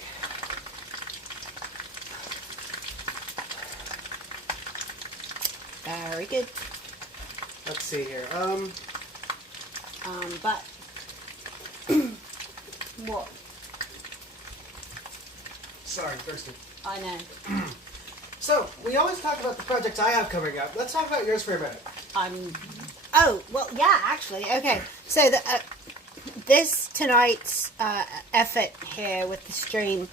Very good. Let's see here. But what? Sorry, thirsty. I know. So, we always talk about the projects I have coming up. Let's talk about yours for a minute. Oh, well, yeah, actually. Okay. So this tonight's effort here with the stream,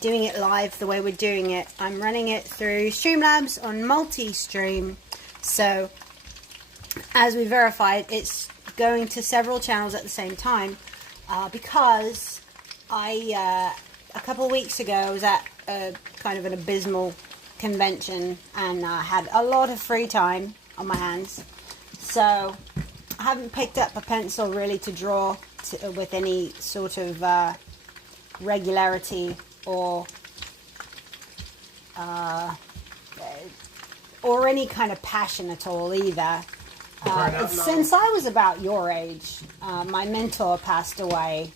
doing it live the way we're doing it, I'm running it through Streamlabs on multi-stream. So, as we verified, it's going to several channels at the same time because a couple of weeks ago, I was at kind of an abysmal convention and had a lot of free time on my hands. So I haven't picked up a pencil really to draw with any sort of regularity or any kind of passion at all either. Since I was about your age, my mentor passed away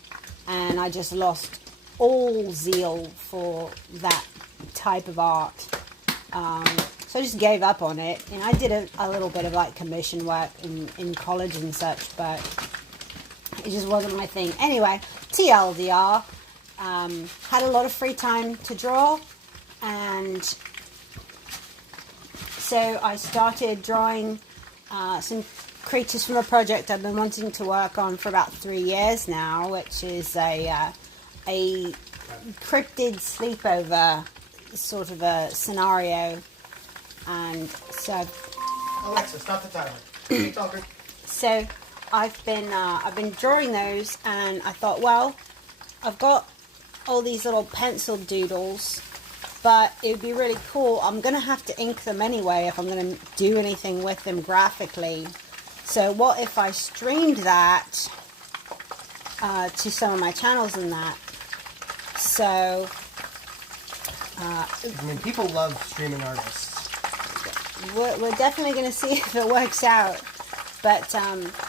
and I just lost all zeal for that type of art. So I just gave up on it. And I did a little bit of like commission work in college and such, but it just wasn't my thing. Anyway, TLDR, had a lot of free time to draw, and so I started drawing some creatures from a project I've been wanting to work on for about 3 years now, which is a cryptid sleepover sort of a scenario. And so Alexa, stop the timer. Keep talking. So I've been drawing those, and I thought, well, I've got all these little pencil doodles, but it would be really cool. I'm going to have to ink them anyway if I'm going to do anything with them graphically. So what if I streamed that to some of my channels and that? So I mean, people love streaming artists. we're definitely going to see if it works out. But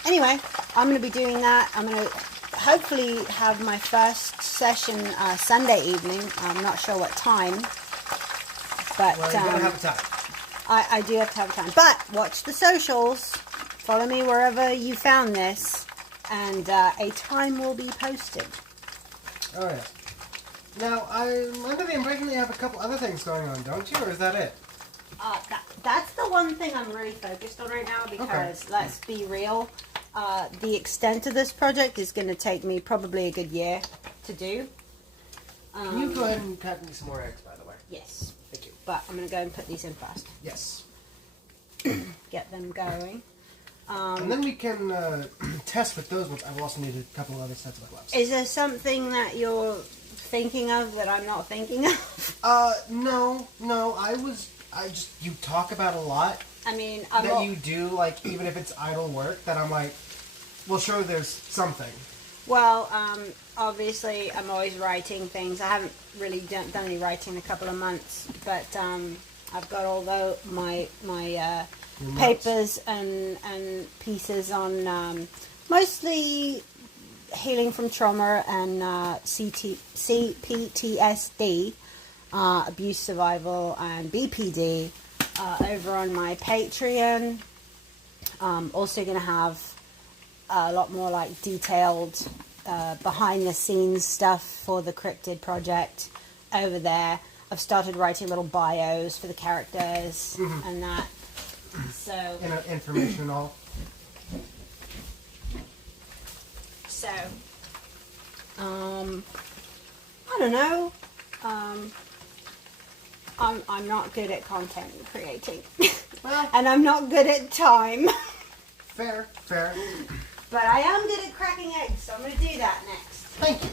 anyway, I'm going to be doing that. I'm going to hopefully have my first session Sunday evening. I'm not sure what time. But Well, you're going to have a time. I do have to have time. But watch the socials. Follow me wherever you found this. And a time will be posted. Oh, yeah. Now, I'm under the impression that you have a couple other things going on, don't you? Or is that it? That's the one thing I'm really focused on right now because, let's be real, the extent of this project is going to take me probably a good year to do. Can you go ahead and cut me some more eggs, by the way? Yes. Thank you. But I'm going to go and put these in first. Yes. Get them going. And then we can test with those ones. I will also need a couple other sets of gloves. Is there something that you're thinking of that I'm not thinking of? No. You talk about a lot I mean, you do, like, even if it's idle work, that I'm like, well, sure, there's something. Well, obviously, I'm always writing things. I haven't really done any writing in a couple of months, but I've got all my Your notes. papers and pieces on mostly healing from trauma and CPTSD, abuse survival, and BPD over on my Patreon. Also going to have a lot more like detailed behind the scenes stuff for the Cryptid project over there. I've started writing little bios for the characters and that. So Information and all. So, I don't know. I'm not good at content creating, Well, and I'm not good at time. fair. But I am good at cracking eggs, so I'm going to do that next. Thank you.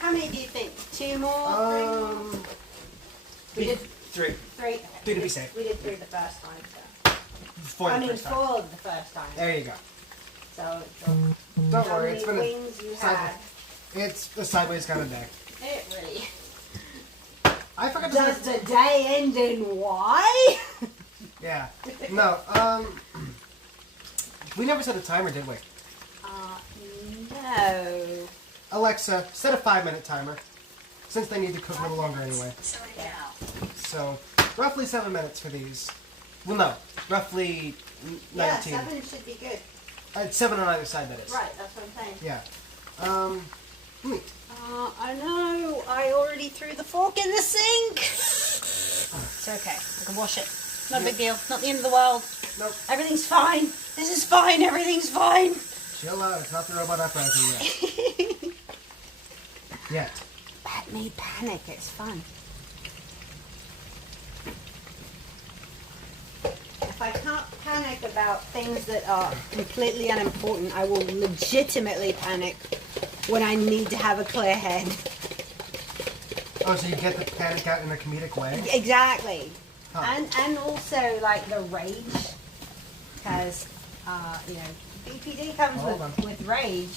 How many do you think? 2 more? 3 more? We did 3. 3. Three to be safe. We did 3 the first time. So. 4 I the mean, first time. 4 the first time. There you go. So, Don't how worry, many it's been wings you had? It's a sideways kind of day. It really. I forgot to Does say. the day end in Y? Yeah. No. We never set a timer, did we? No. Alexa, set a 5-minute timer. Since they need to cook a little longer anyway. Starting now. So, roughly 7 minutes for these. Well, no. Roughly 19. Yeah, 7 should be good. 7 on either side, that is. Right, that's what I'm saying. Yeah. Neat. I know. I already threw the fork in the sink. It's okay. I can wash it. Not a big deal. Not the end of the world. Nope. Everything's fine. This is fine. Everything's fine. Chill out. It's not the robot uprising yet. Yet. Let me panic. It's fun. If I can't panic about things that are completely unimportant, I will legitimately panic when I need to have a clear head. Oh, so you get the panic out in a comedic way? Exactly. Huh. And also like the rage, because you know BPD comes Hold on. with rage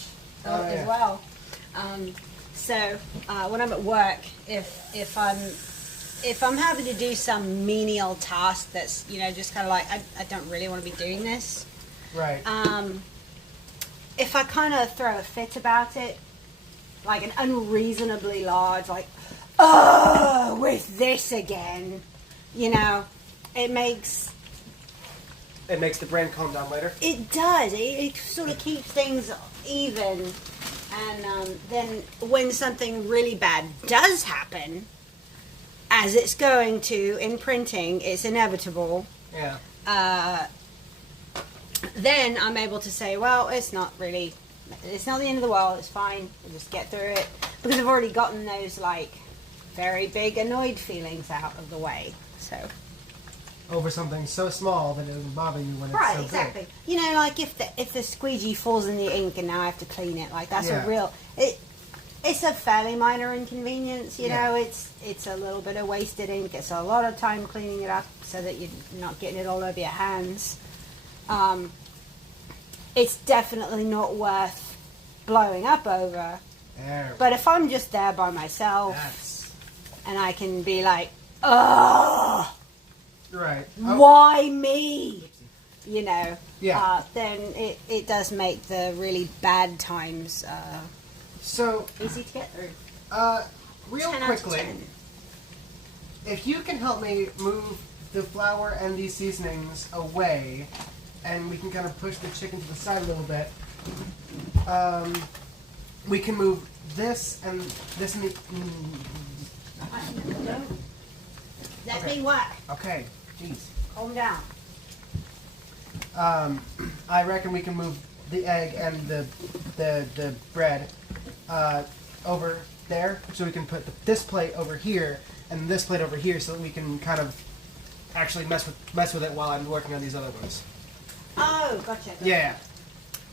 Oh, as yeah. well. So when I'm at work, if I'm having to do some menial task that's just kind of like I don't really want to be doing this. Right. If I kind of throw a fit about it, like an unreasonably large, like, oh, with this again, it makes the brain calm down later. it does. It sort of keeps things even, and then when something really bad does happen, as it's going to in printing, it's inevitable. Yeah. Then I'm able to say, well, it's not the end of the world, it's fine, we'll just get through it. Because I've already gotten those, like, very big annoyed feelings out of the way, so. Over something so small that it doesn't bother you when it's Right, so exactly. big. Like if the squeegee falls in the ink and now I have to clean it, like, that's Yeah. it's a fairly minor inconvenience, Yeah. it's a little bit of wasted ink, it's a lot of time cleaning it up so that you're not getting it all over your hands. It's definitely not worth blowing up over. There. But if I'm just there by myself That's and I can be like, ugh, right. why me? Yeah. Then it does make the really bad times So, easy to get through. real 10 out of quickly, 10. if you can help me move the flour and these seasonings away, and we can kind of push the chicken to the side a little bit, we can move this and this and the... Let Okay. me work. Okay, jeez. Calm down. I reckon we can move the egg and the bread over there, so we can put this plate over here and this plate over here, so that we can kind of actually mess with it while I'm working on these other ones. Oh, gotcha. Yeah.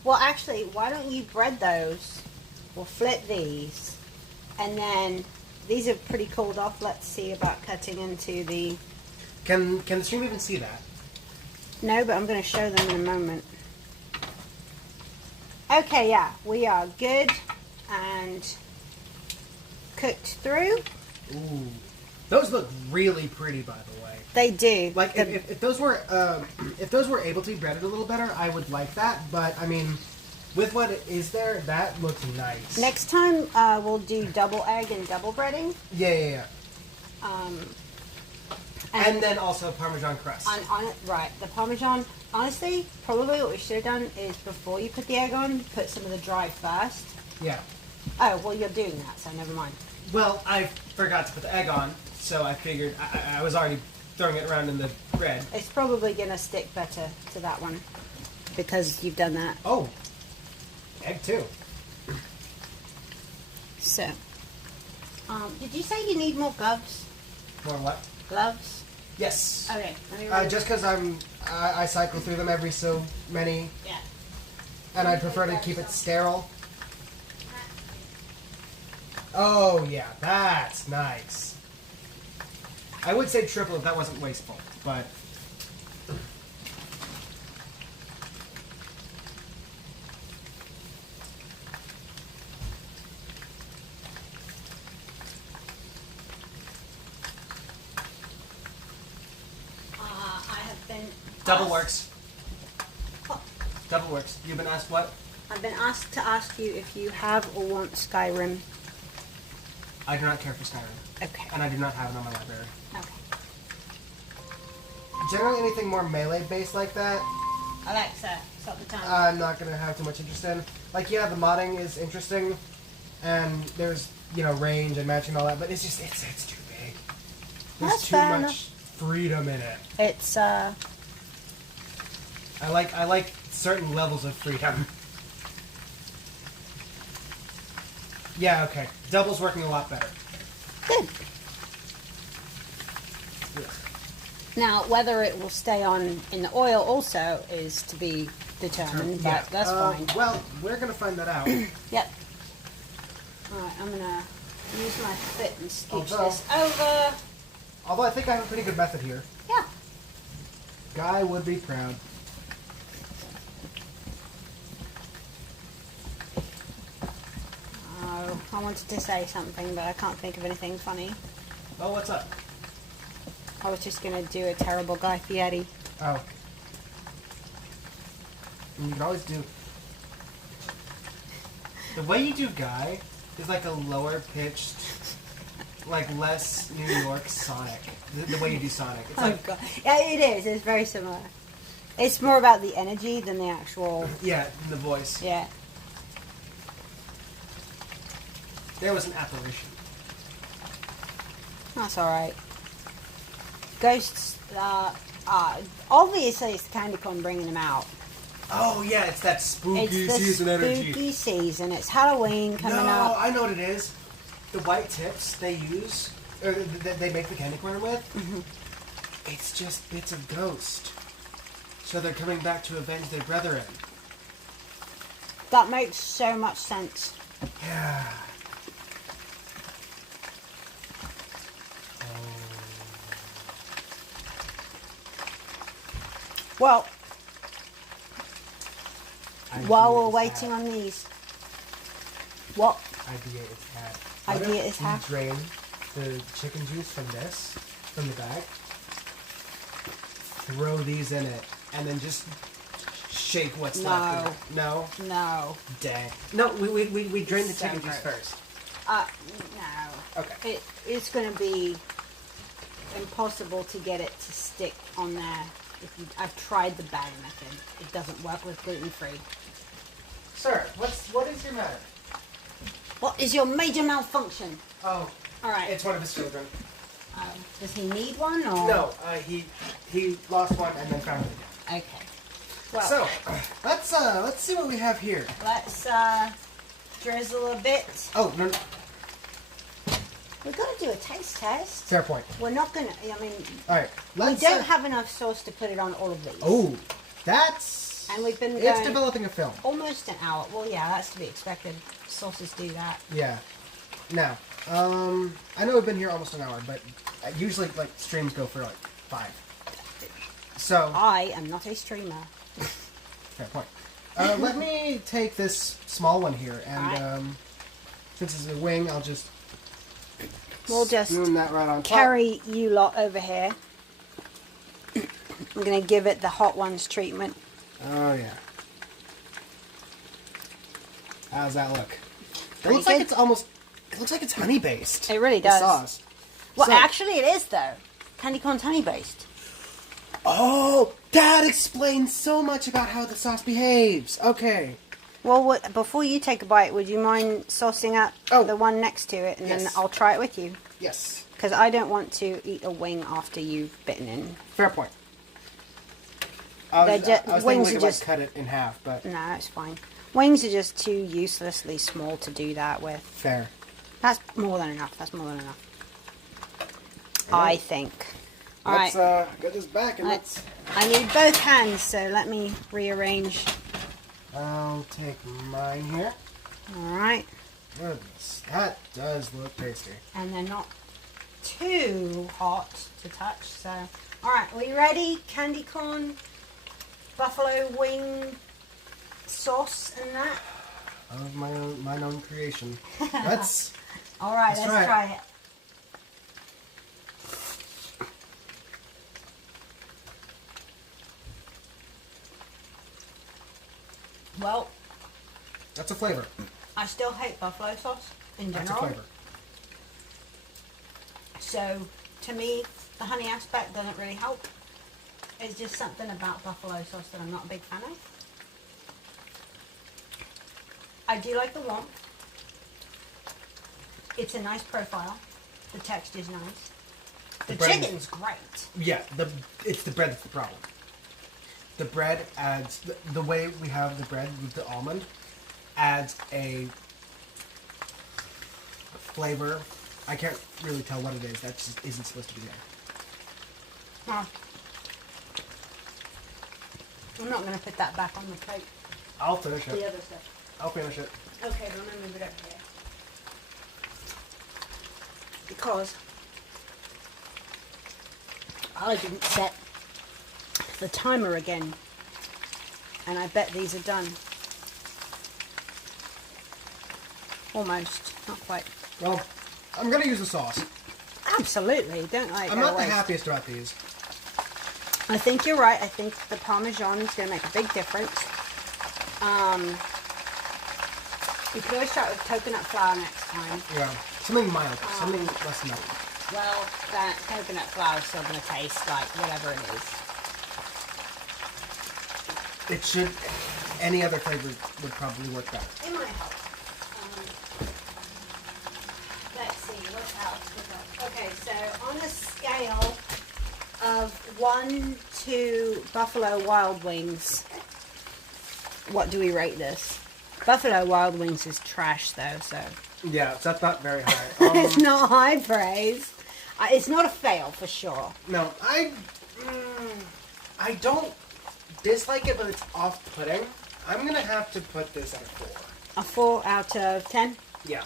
Well, actually, why don't you bread those? We'll flip these, and then these are pretty cooled off. Let's see about cutting into the. Can the stream even see that? No, but I'm going to show them in a moment. Okay, yeah, we are good and cooked through. Ooh, those look really pretty, by the way. They do. Like if those were able to be breaded a little better, I would like that. But I mean, with what is there, that looks nice. Next time we'll do double egg and double breading. Yeah. And And then also Parmesan crust. on it, right? The Parmesan. Honestly, probably what we should have done is before you put the egg on, put some of the dry first. Yeah. Oh, well, you're doing that, so never mind. Well, I forgot to put the egg on, so I figured I was already throwing it around in the bread. It's probably gonna stick better to that one because you've done that. Oh, egg too. So, did you say you need more gloves? More what? Gloves? Yes. Okay, let me write Just because I cycle through them every so many, Yeah. and I prefer to keep it sterile. Oh yeah, that's nice. I would say triple if that wasn't wasteful, but I have been double asked- works. Oh, Double works. You've been asked what? I've been asked to ask you if you have or want Skyrim. I do not care for Skyrim, Okay. and I do not have it on my library. Okay. Generally, anything more melee based like that, Alexa, stop the timer. I'm not gonna have too much interest in. Like, yeah, the modding is interesting, and there's range and matching and all that, but it's too big. There's That's too fair much freedom in it. It's I like certain levels of freedom. Yeah, okay. Double's working a lot better. good. Yeah. Now, whether it will stay on in the oil also is to be determined, but that's fine. Well, we're gonna find that out. Yep. Alright, I'm gonna use my foot and scooch Although- this over. Although I think I have a pretty good method here. Yeah. Guy would be proud. Oh, I wanted to say something, but I can't think of anything funny. Oh, what's up? I was just gonna do a terrible Guy Fieri. Oh. And you can always do... The way you do Guy is like a lower pitched, like less New York Sonic. The way you do Sonic. It's Oh like, god. Yeah, it is. It's very similar. It's more about the energy than the actual. yeah, the voice. Yeah. There was an apparition. That's alright. Ghosts, obviously it's the candy corn bringing them out. Oh yeah, it's that spooky It's the season energy. spooky season. It's Halloween coming No, up. I know what it is. The white tips they use, or they make the candy corn with, it's just bits of ghost. So they're coming back to avenge their brethren. That makes so much sense. Yeah. Well, Idea while we're is waiting had. on these, what? Idea is had. Idea What if is had. we drain the chicken juice from the bag, throw these in it, and then just shake what's left. Of it. No. No. Dang. No, we drain the So chicken juice gross. first. No. Okay. It's going to be impossible to get it to stick on there. I've tried the bag method. It doesn't work with gluten-free. Sir, what is your matter? What is your major malfunction? Oh, All right. it's one of his children. Does he need one or? No, he lost one and then found it again. Okay. Well, So, let's see what we have here. let's drizzle a bit. Oh no. We've got to do a taste test. Fair point. We're not going to, I mean, All right, we let's. don't have enough sauce to put it on all of these. Oh, that's. And we've been It's going developing a film. almost an hour. Well, yeah, that's to be expected. Sauces do that. Yeah. Now, I know we've been here almost an hour, but usually like streams go for like 5. So. I am not a streamer. Fair point. Let me take this small one here, and Alright. since it's a wing, I'll just We'll just spoon that right on top. carry you lot over here. I'm going to give it the hot ones treatment. Oh yeah. How's that look? It Pretty looks like good. it's almost. It looks like it's honey based. It really The does. sauce. Well, So- actually it is though. Candy corn's honey based. Oh, that explains so much about how the sauce behaves. Okay. Well, before you take a bite, would you mind saucing up Oh. the one next to it, and then Yes. I'll try it with you? Yes. Because I don't want to eat a wing after you've bitten in. Fair point. I was They're thinking wings we are could just- cut it in half, but No, it's fine. Wings are just too uselessly small to do that with. fair. That's more than enough. That's more than enough. I think. All Let's right. get this back and let's. I need both hands, so let me rearrange. I'll take mine here. All right. Goodness, that does look tasty. And they're not too hot to touch. So, all right, are you ready? Candy corn, buffalo wing sauce, and that. Of mine own creation. Let's. All right, Let's let's try it. try it. Well, That's a flavor. I still hate buffalo sauce in That's a general. flavor. So, to me, the honey aspect doesn't really help. It's just something about buffalo sauce that I'm not a big fan of. I do like the warmth. It's a nice profile. The texture's nice. The bread is- chicken's great. Yeah, it's the bread that's the problem. The bread adds the way we have the bread with the almond adds a flavor. I can't really tell what it is. That just isn't supposed to be there. Huh. I'm not going to put that back on the plate. I'll finish The it. other stuff. I'll finish it. Okay, then I'm going to move it over here. Because I didn't set the timer again. And I bet these are done. Almost. Not quite. Well, I'm gonna use the sauce. Absolutely. Don't like I'm not the happiest about these. I think you're right. I think the Parmesan is going to make a big difference. You could always try it with coconut flour next time. Yeah, something mild, something less nutty. Well, that coconut flour is still going to taste like whatever it is. It should. Any other flavor would probably work better. It might help. Let's see, what else? Okay, so on a scale of 1 to Buffalo Wild Wings, what do we rate this? Buffalo Wild Wings is trash though, so. Yeah, so that's not very high. It's not high praise. It's not a fail for sure. No, I don't dislike it, but it's off-putting. I'm gonna have to put this at a 4. A 4 out of 10? Yeah.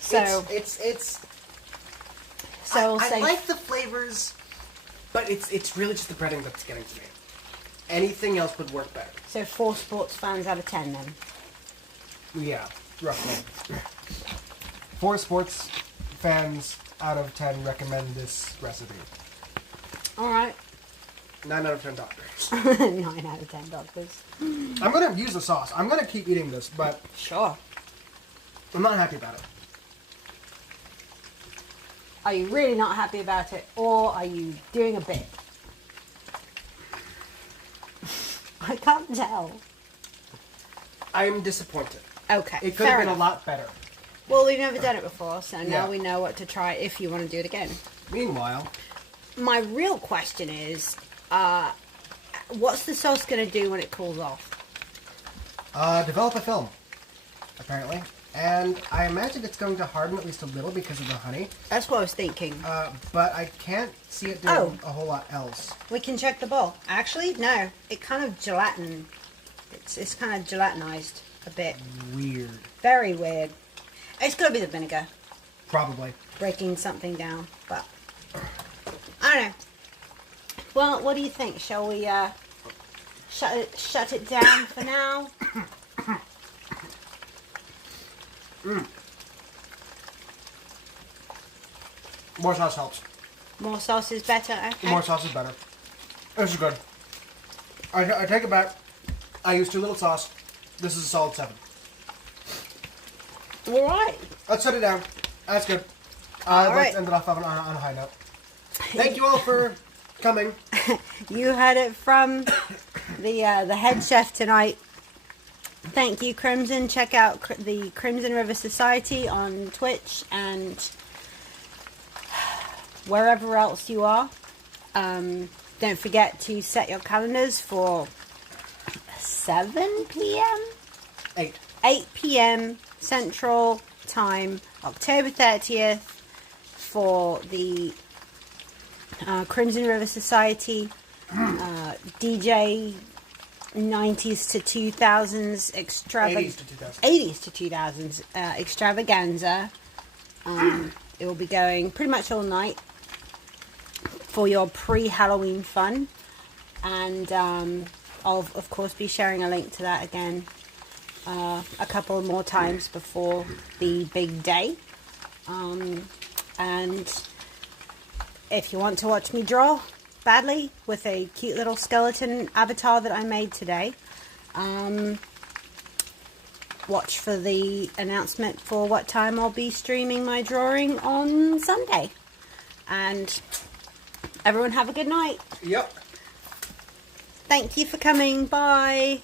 So, It's. so we'll I say like the flavors, but it's really just the breading that's getting to me. Anything else would work better. so 4 sports fans out of 10 then. Yeah, roughly. 4 sports fans out of 10 recommend this recipe. Alright. 9 out of 10 doctors. 9 out of 10 doctors. I'm gonna use the sauce. I'm gonna keep eating this, but Sure. I'm not happy about it. Are you really not happy about it, or are you doing a bit? I can't tell. I'm disappointed. Okay, It could have fair been enough. a lot better. Well, we've never done it before, so now Yeah. we know what to try if you want to do it again. Meanwhile, My real question is, what's the sauce going to do when it cools off? develop a film, apparently, And I imagine it's going to harden at least a little because of the honey. That's what I was thinking. But I can't see it doing a whole lot else. We can check the bowl. Actually, no. It kind of gelatin. It's kind of gelatinized a bit. Weird. Very weird. It's got to be the vinegar. Probably. Breaking something down. But, I don't know. Well, what do you think? Shall we shut it down for now? More sauce helps. More sauce is better? Okay. More sauce is better. This is good. I take it back. I used too little sauce. This is a solid 7. Alright. Let's set it down. That's good. Let's end it off on a high note. Thank you all for coming. You heard it from the head chef tonight. Thank you, Crimson. Check out the Crimson River Society on Twitch and wherever else you are. Don't forget to set your calendars for 7 p.m. 8 p.m. Central Time, October 30th, for the Crimson River Society DJ 90s to 2000s 80s to 2000s extravaganza. It will be going pretty much all night for your pre-Halloween fun, and I'll of course be sharing a link to that again a couple more times before the big day. And if you want to watch me draw badly with a cute little skeleton avatar that I made today, watch for the announcement for what time I'll be streaming my drawing on Sunday. And everyone have a good night. Yep. Thank you for coming. Bye.